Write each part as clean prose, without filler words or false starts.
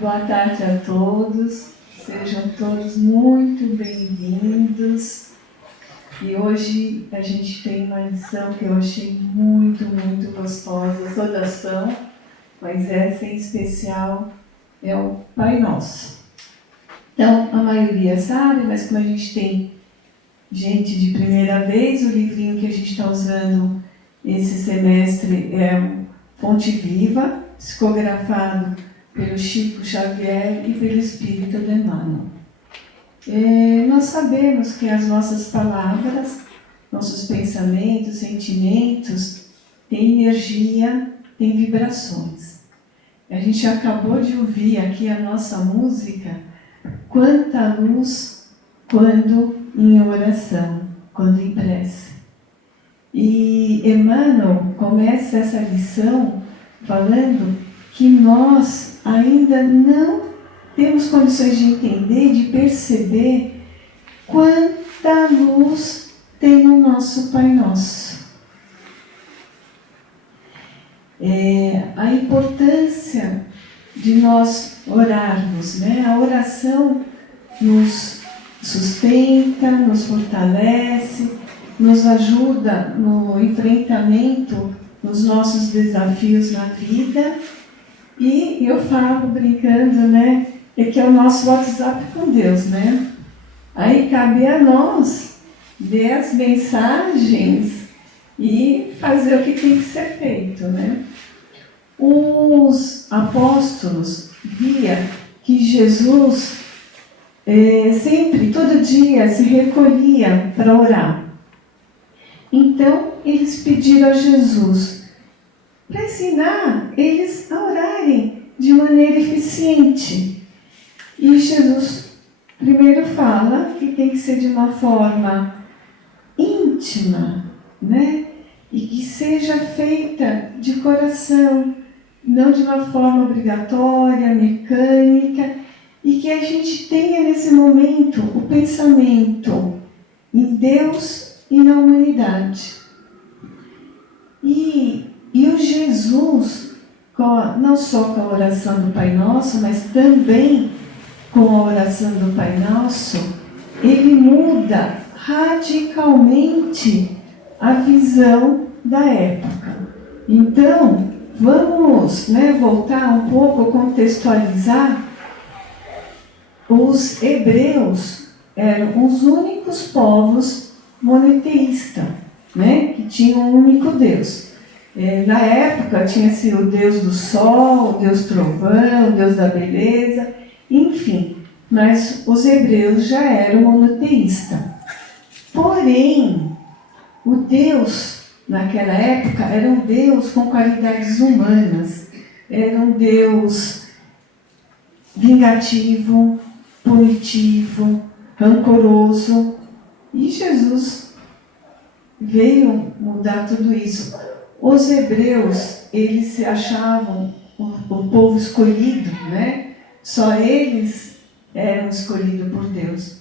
Boa tarde a todos, sejam todos muito bem-vindos. E hoje a gente tem uma lição que eu achei muito gostosa, todas são, mas essa em especial é o Pai Nosso. Então, a maioria sabe, mas como a gente tem gente de primeira vez, o livrinho que a gente está usando esse semestre é o Fonte Viva, psicografado pelo Chico Xavier e pelo Espírito de Emmanuel. Nós sabemos que as nossas palavras, nossos pensamentos, sentimentos, têm energia, têm vibrações. A gente acabou de ouvir aqui a nossa música, Quanta Luz quando em oração, quando em prece. E Emmanuel começa essa lição falando que nós ainda não temos condições de entender, de perceber quanta luz tem no nosso Pai Nosso. A importância de nós orarmos, né? A oração nos sustenta, nos fortalece, nos ajuda no enfrentamento dos nossos desafios na vida. E eu falo brincando, né? Que é o nosso WhatsApp com Deus, né? Aí cabe a nós ler as mensagens e fazer o que tem que ser feito, né? Os apóstolos via que Jesus sempre, todo dia, se recolhia para orar. Então, eles pediram a Jesus para ensinar eles a orarem de maneira eficiente. E Jesus primeiro fala que tem que ser de uma forma íntima, né? E que seja feita de coração, não de uma forma obrigatória, mecânica, e que a gente tenha nesse momento o pensamento em Deus e na humanidade. E o Jesus, não só com a oração do Pai Nosso, mas também com a oração do Pai Nosso, ele muda radicalmente a visão da época. Então, vamos voltar um pouco, contextualizar. Os hebreus eram os únicos povos monoteístas, né? Que tinham um único Deus. Na época tinha-se o Deus do Sol, o Deus Trovão, o Deus da Beleza, enfim. Mas os hebreus já eram monoteístas. Porém, o Deus naquela época era um Deus com qualidades humanas. Era um Deus vingativo, punitivo, rancoroso. E Jesus veio mudar tudo isso. Os hebreus, eles se achavam o povo escolhido, né? Só eles eram escolhidos por Deus.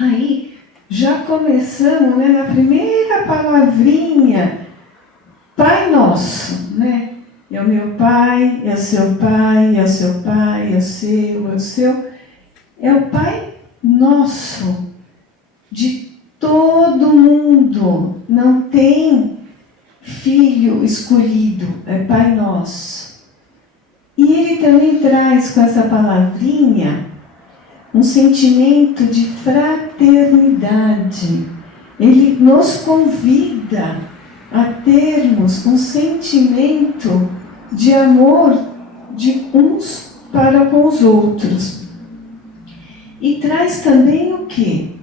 Aí, já começamos, né, na primeira palavrinha, Pai Nosso, né? É o meu Pai, é o seu Pai, é o seu Pai, é o seu, é o seu. É o Pai Nosso, de todo mundo. Não tem filho escolhido, é Pai Nosso. E ele também traz com essa palavrinha um sentimento de fraternidade. Ele nos convida a termos um sentimento de amor de uns para com os outros. E traz também o quê?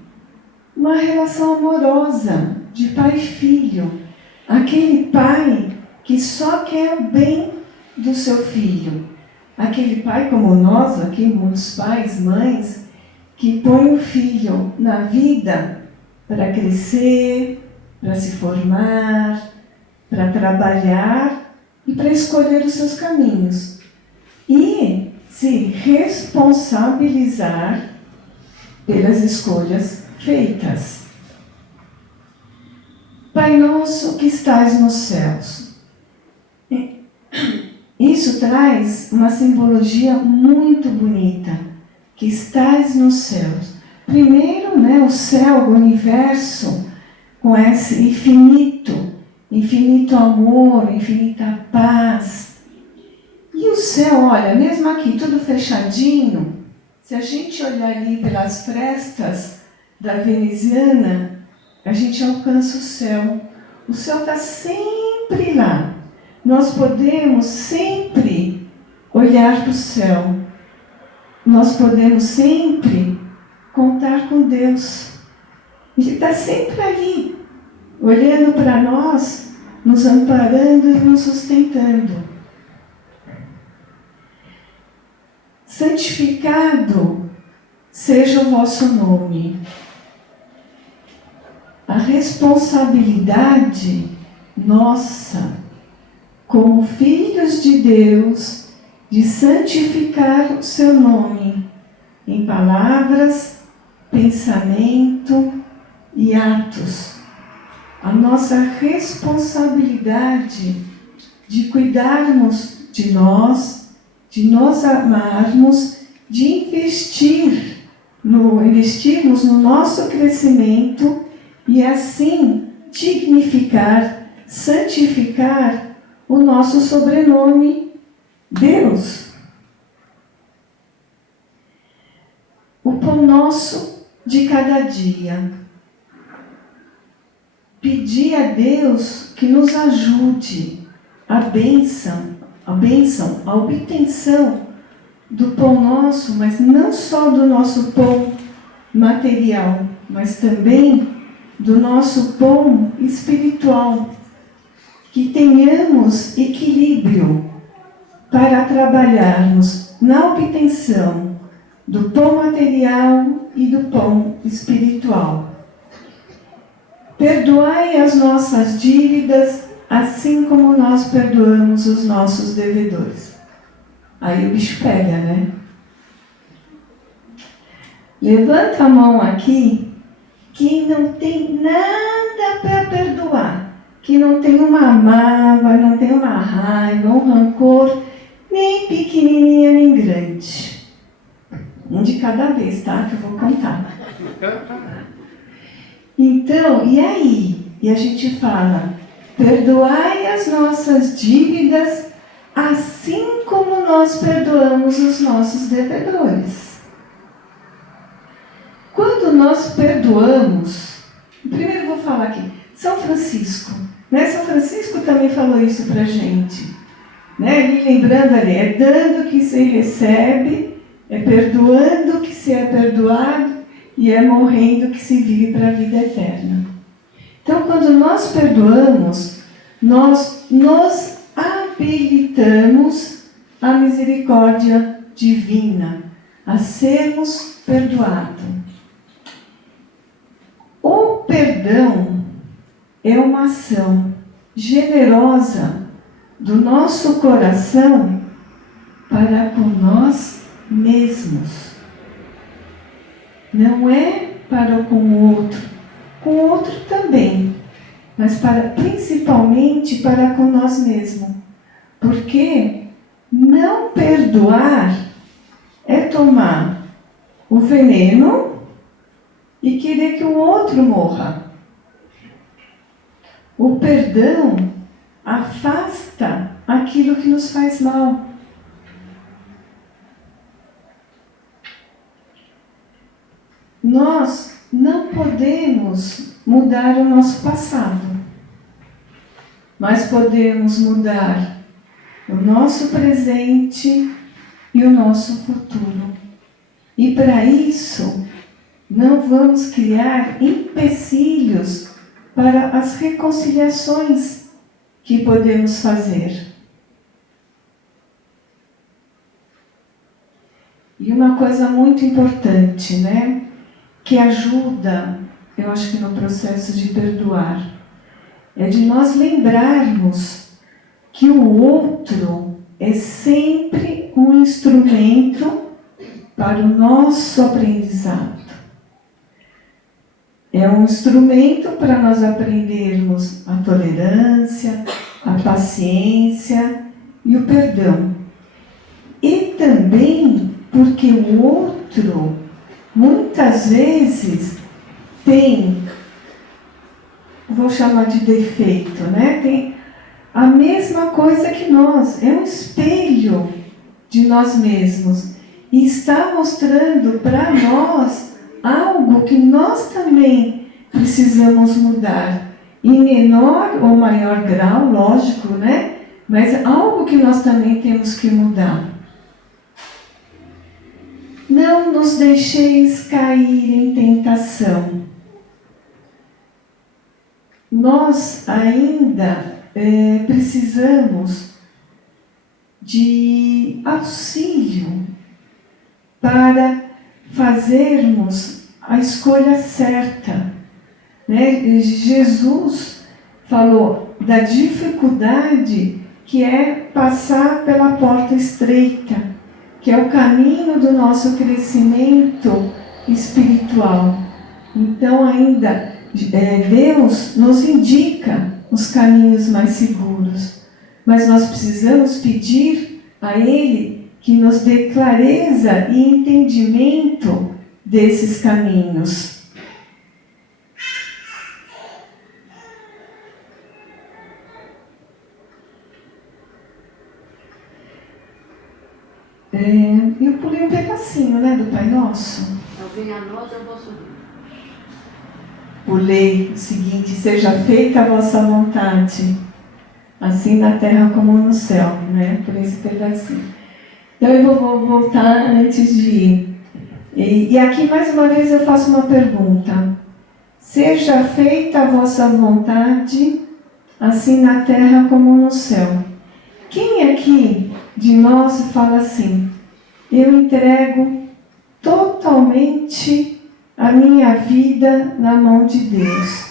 Uma relação amorosa de pai e filho. Aquele pai que só quer o bem do seu filho. Aquele pai como nós, aqui muitos pais, mães, que põe o filho na vida para crescer, para se formar, para trabalhar e para escolher os seus caminhos. E se responsabilizar pelas escolhas feitas. Pai nosso que estais nos céus. Isso traz uma simbologia muito bonita, que estás nos céus. Primeiro, né, o céu, o universo, com esse infinito amor, infinita paz. E o céu, olha, mesmo aqui tudo fechadinho, se a gente olhar ali pelas frestas da veneziana, a gente alcança o céu. O céu está sempre lá. Nós podemos sempre olhar para o céu. Nós podemos sempre contar com Deus. Ele está sempre ali, olhando para nós, nos amparando e nos sustentando. Santificado seja o vosso nome. A responsabilidade nossa, como filhos de Deus, de santificar o seu nome em palavras, pensamento e atos. A nossa responsabilidade de cuidarmos de nós, de nos amarmos, de investirmos no nosso crescimento e assim dignificar, santificar o nosso sobrenome, Deus. O pão nosso de cada dia. Pedir a Deus que nos ajude a bênção, a obtenção do pão nosso, mas não só do nosso pão material, mas também do nosso pão espiritual. Que tenhamos equilíbrio para trabalharmos na obtenção do pão material e do pão espiritual. Perdoai as nossas dívidas, assim como nós perdoamos os nossos devedores. Aí o bicho pega, né? Levanta a mão aqui, quem não tem nada para perdoar, que não tem uma mágoa, não tem uma raiva, um rancor, nem pequenininha nem grande. Um de cada vez, tá? Que eu vou contar. Então, e aí? E a gente fala, perdoai as nossas dívidas, assim como nós perdoamos os nossos devedores. Quando nós perdoamos, primeiro eu vou falar aqui, São Francisco, né? São Francisco também falou isso pra gente, né? Ele lembrando ali, é dando que se recebe, é perdoando que se é perdoado, e é morrendo que se vive para a vida eterna. Então, quando nós perdoamos, nós nos habilitamos à misericórdia divina, a sermos perdoados. O perdão é uma ação generosa do nosso coração para com nós mesmos. Não é para com o outro também, mas principalmente para com nós mesmos. Porque não perdoar é tomar o veneno e querer que o outro morra. O perdão afasta aquilo que nos faz mal. Nós não podemos mudar o nosso passado, mas podemos mudar o nosso presente e o nosso futuro. E para isso, não vamos criar empecilhos para as reconciliações que podemos fazer. E uma coisa muito importante, né? Que ajuda, eu acho que no processo de perdoar, é de nós lembrarmos que o outro é sempre um instrumento para o nosso aprendizado. É um instrumento para nós aprendermos a tolerância, a paciência e o perdão. também porque o outro, muitas vezes, tem, vou chamar de defeito, né? Tem a mesma coisa que nós, é um espelho de nós mesmos. E está mostrando para nós algo que nós também precisamos mudar. Em menor ou maior grau, lógico, né? Mas algo que nós também temos que mudar. Não nos deixeis cair em tentação. Nós ainda precisamos de auxílio para fazermos a escolha certa, né? Jesus falou da dificuldade que é passar pela porta estreita, que é o caminho do nosso crescimento espiritual. Então ainda Deus nos indica os caminhos mais seguros, mas nós precisamos pedir a Ele que nos dê clareza e entendimento desses caminhos. Eu pulei um pedacinho, né, do Pai Nosso. Alguém anota, eu vou subir. Pulei o seguinte: seja feita a vossa vontade, assim na terra como no céu, né? Por esse pedacinho. Então eu vou voltar antes de ir. E aqui mais uma vez eu faço uma pergunta. Seja feita a vossa vontade, assim na terra como no céu. Quem aqui de nós fala assim: eu entrego totalmente a minha vida na mão de Deus?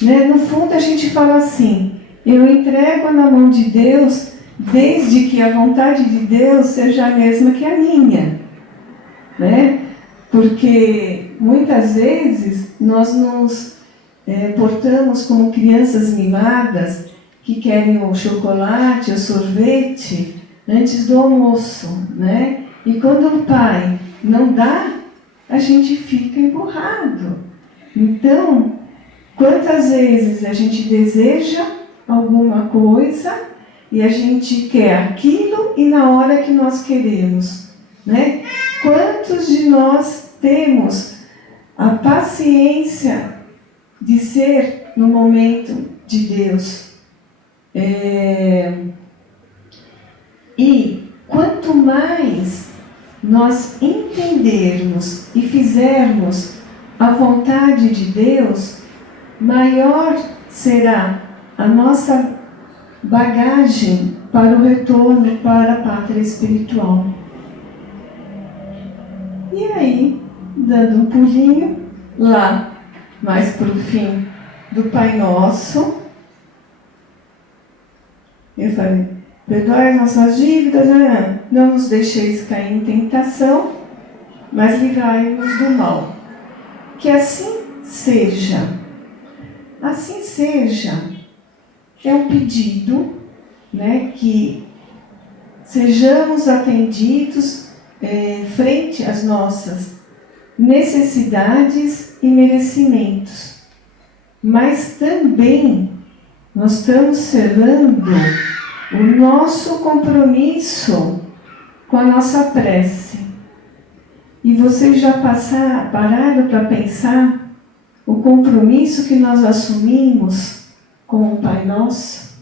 Né? No fundo a gente fala assim: eu entrego na mão de Deus, desde que a vontade de Deus seja a mesma que a minha, né? Porque muitas vezes nós nos portamos como crianças mimadas que querem o chocolate, o sorvete antes do almoço, né? E quando o pai não dá, a gente fica emburrado. Então, quantas vezes a gente deseja alguma coisa e a gente quer aquilo e na hora que nós queremos, né? Quantos de nós temos a paciência de ser no momento de Deus? E quanto mais nós entendermos e fizermos a vontade de Deus, maior será a nossa bagagem para o retorno para a pátria espiritual. E aí, dando um pulinho lá, mais para o fim do Pai Nosso, eu falei: perdoai as nossas dívidas, né? Não nos deixeis cair em tentação, mas livrai-nos do mal. Que assim seja. Assim seja. É um pedido, né, que sejamos atendidos frente às nossas necessidades e merecimentos. Mas também nós estamos selando o nosso compromisso com a nossa prece. E vocês já pararam para pensar o compromisso que nós assumimos com o Pai Nosso?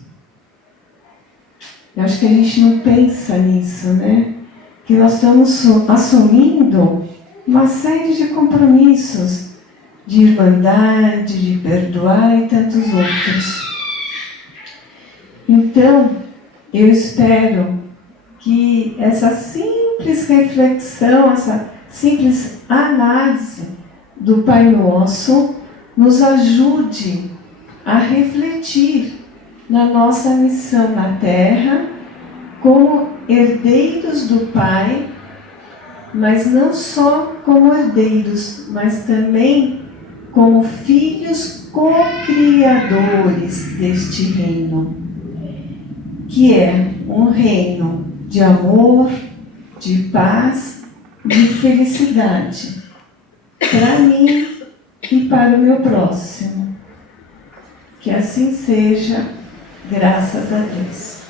Eu acho que a gente não pensa nisso, né? Que nós estamos assumindo uma série de compromissos de irmandade, de perdoar e tantos outros. Então, eu espero que essa simples reflexão, essa simples análise do Pai Nosso nos ajude a refletir na nossa missão na Terra como herdeiros do Pai, mas não só como herdeiros, mas também como filhos co-criadores deste reino, que é um reino de amor, de paz, de felicidade, para mim e para o meu próximo. Que assim seja, graças a Deus.